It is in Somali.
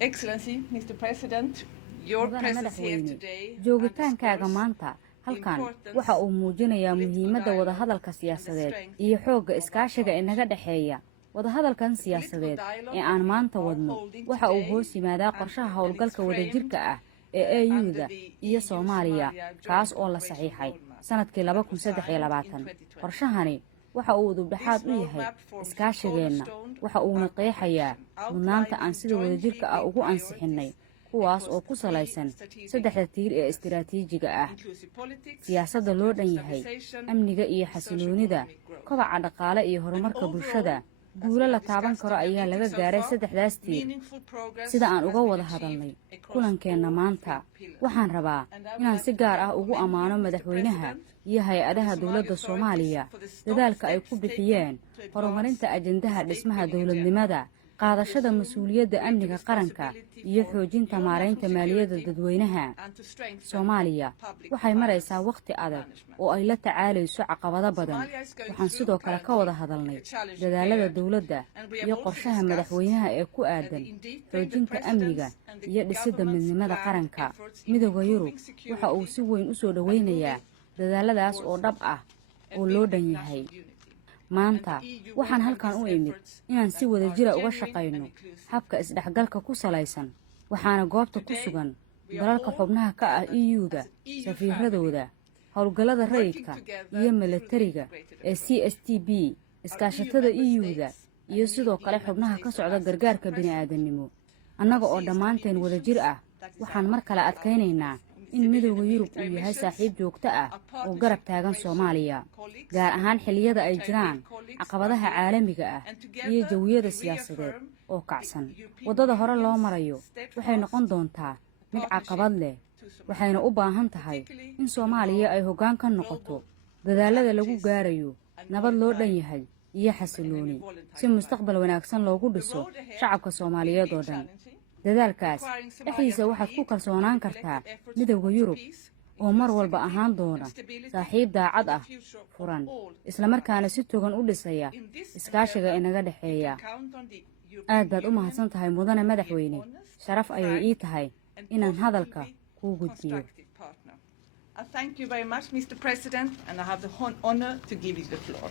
Excellency, Mr. President, your presence here today joogitaankaaga maanta halkan waxa uu muujinayaa muhiimadda wadahadalka siyaasadeed iyo xoogga iskaashiga ee naga dhaxeeya. wadahadalkan siyaasadeed ee aan maanta wadno waxa uu hoos yimaadaa qorshaha howlgalka wadajirka ah ee AU-da iyo Soomaaliya kaas oo la saxiixay sanadkii 2023. qorshahani waxa uu dubdhaxaad u yahay iskaashigeenna waxa uuna qeexayaa mudnaanta aan sida wadajirka ah ugu ansixinnay kuwaas oo ku salaysan saddexda tiir ee istiraatiijiga ah: siyaasadda loo dhan yahay, amniga iyo xasiloonida, kobaca dhaqaale iyo horumarka bulshada. guulo la taaban karo ayaa laga gaaray saddexdaas tiir sida aan uga wada hadalnay kulankeenna maanta. waxaan rabaa inaan si gaar ah ugu ammaano madaxweynaha iyo hay-adaha dowladda Soomaaliya dadaalka ay ku bixiyeen horumarinta ajandaha dhismaha dowladnimada, qaadashada mas'uuliyadda amniga qaranka iyo xoojinta maaraynta maaliyadda dadweynaha. Soomaaliya waxay maraysaa waqti adag oo ay la tacaalayso caqabado badan. waxaan sidoo kale ka wada hadalnay dadaalada dowladda iyo qorshaha madaxweynaha ee ku aadan xoojinta amniga iyo dhisidda midnimada qaranka. Midowga Yurub waxa uu si weyn u soo dhaweynayaa dadaaladaas oo dhab ah oo loo dhan yahay. maanta waxaan halkan u imid inaan si wadajira uga shaqayno habka isdhexgalka ku salaysan, waxaana goobta ku sugan dalalka xubnaha ka ah EU-da, safiiradooda, howlgallada rayidka iyo milatariga ee CSTB, iskaashatada EU-da iyo sidoo kale xubnaha ka socda gargaarka bini'aadanimo. annaga oo dhammaanteen wadajir ah waxaan mar kale adkaynaynaa in Midowga Yurub uu yahay saaxiib joogto ah oo garab taagan Soomaaliya, gaar ahaan xilliyada ay jiraan caqabadaha caalamiga ah iyo jawiyada siyaasadeed oo kacsan. waddada hore loo marayo waxay noqon doontaa mid caqabad leh, waxayna u baahan tahay in Soomaaliya ay hoggaan ka noqoto dadaalada lagu gaarayo nabad loo dhan yahay iyo xasilooni si mustaqbal wanaagsan loogu dhiso shacabka Soomaaliyeed oo dhan. dadaalkaas dhexdiisa waxaad ku kalsoonaan kartaa Midowga Yurub oo mar walba ahaan doona saaxiib daacad ah, furan, isla markaana si togan u dhisaya iskaashiga inaga dhexeeya. aad baad u mahadsan tahay mudane madaxweyne, sharaf ayay ii tahay inaan hadalka kuu gudbiyo. Thank you very much, Mr. President, and I have the honor to give you the floor.